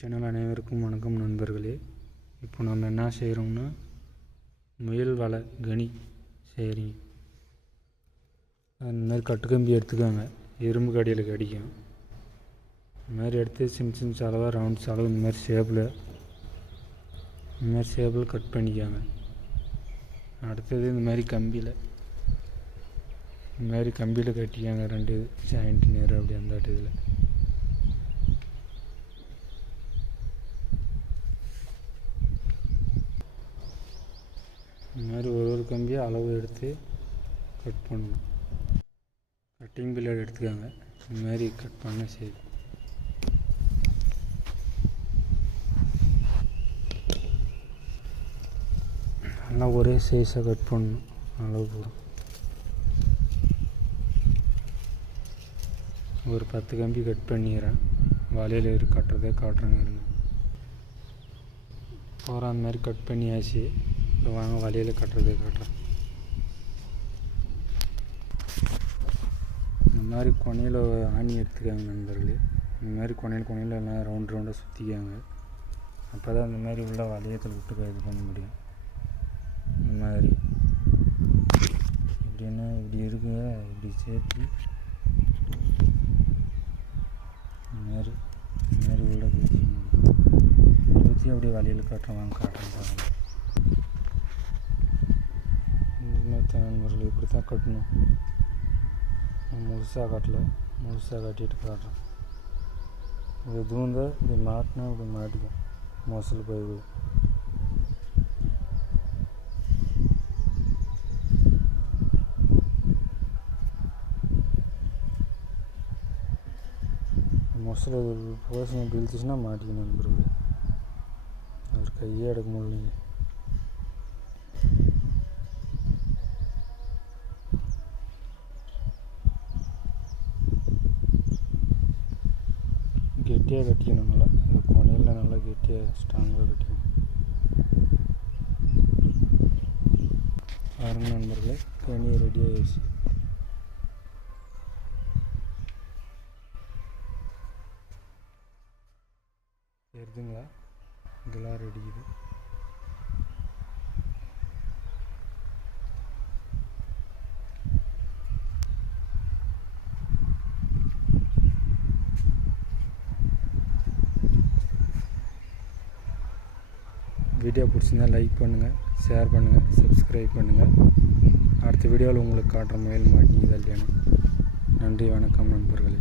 Channel அனைவருக்கும் வணக்கம் நண்பர்களே. இப்போ நம்ம என்ன செய்கிறோம்னா முயல் வலை கனி செய்கிறீங்க அந்த மாதிரி கட்டுக்கம்பி எடுத்துக்கோங்க. இரும்பு கடியில் கடிக்கும். இந்த மாதிரி எடுத்து சின்ன சின்ன அளவாக ரவுண்ட்ஸ் அளவு இந்த மாதிரி ஷேப்பில் இந்த மாதிரி ஷேப்பில் கட் பண்ணிக்காங்க. அடுத்தது இந்த மாதிரி கம்பியில் இந்த மாதிரி கம்பியில் கட்டிக்காங்க. ரெண்டு ஜாயிண்ட் நேரம் அப்படி அந்த இதில் இந்த மாதிரி ஒரு ஒரு கம்பியாக அளவு எடுத்து கட் பண்ணணும். கட்டிங் பிளேட் எடுத்துக்கோங்க. இந்த மாதிரி கட் பண்ண சரி. நல்லா ஒரே சைஸாக கட் பண்ணணும். அளவு போடும் ஒரு பத்து கம்பி கட் பண்ணிடுறேன். வலையில் இரு கட்டுறதே காட்டுறேங்க இருங்க போகிற அந்த மாதிரி கட் பண்ணியாச்சு. வாங்க வழியில் கட்டுறது காட்டுறேன் இந்த மாதிரி கொனையில் ஆணி எடுத்துக்காங்க நண்பர்களே. இந்த மாதிரி கொனையில் கொனையில் எல்லாம் ரவுண்ட் ரவுண்டாக சுற்றிக்காங்க அப்போ தான் இந்த மாதிரி உள்ள வளையத்தில் விட்டு இது பண்ண முடியும். இந்த மாதிரி. இப்படின்னா இப்படி இருக்குங்க இப்படி சேர்த்து. இந்த மாதிரி இந்த மாதிரி உள்ள ஊற்றி ஊற்றி அப்படியே வலையில் காட்டுறேன் வாங்க காட்டுறேன் பாருங்க இந்த மாதிரி தான் நண்பர்கள் இப்படி தான் கட்டணும் நான் முழுசாக கட்டல முழுசாக கட்டிட்டு காட்டுறேன் இது தூந்த இப்படி மாட்டினா இப்படி மாட்டிக்கும் மோசல் போய் விழும். மொசல் போசனை பிழிச்சிச்சுன்னா மாட்டிக்கணும் நண்பர்களே அவர் கையே எடுக்க முடியலைங்க கெட்டியாக கட்டிக்கணும் நல்லா. இந்த கொனையில் நல்லா கெட்டியாக ஸ்ட்ராங்காக கட்டிக்கணும். பாருங்க நண்பர்களே கனி ரெடி ஆயிடுச்சு. தெரியுதுங்களா இதெல்லாம் ரெடிக்குது வீடியோ பிடிச்சிருந்தா லைக் பண்ணுங்கள் ஷேர் பண்ணுங்கள் சப்ஸ்கிரைப் பண்ணுங்கள் அடுத்த வீடியோவில் உங்களுக்கு காட்டுற முயல் மாட்டீங்க இல்லையானு நன்றி வணக்கம் நண்பர்களே.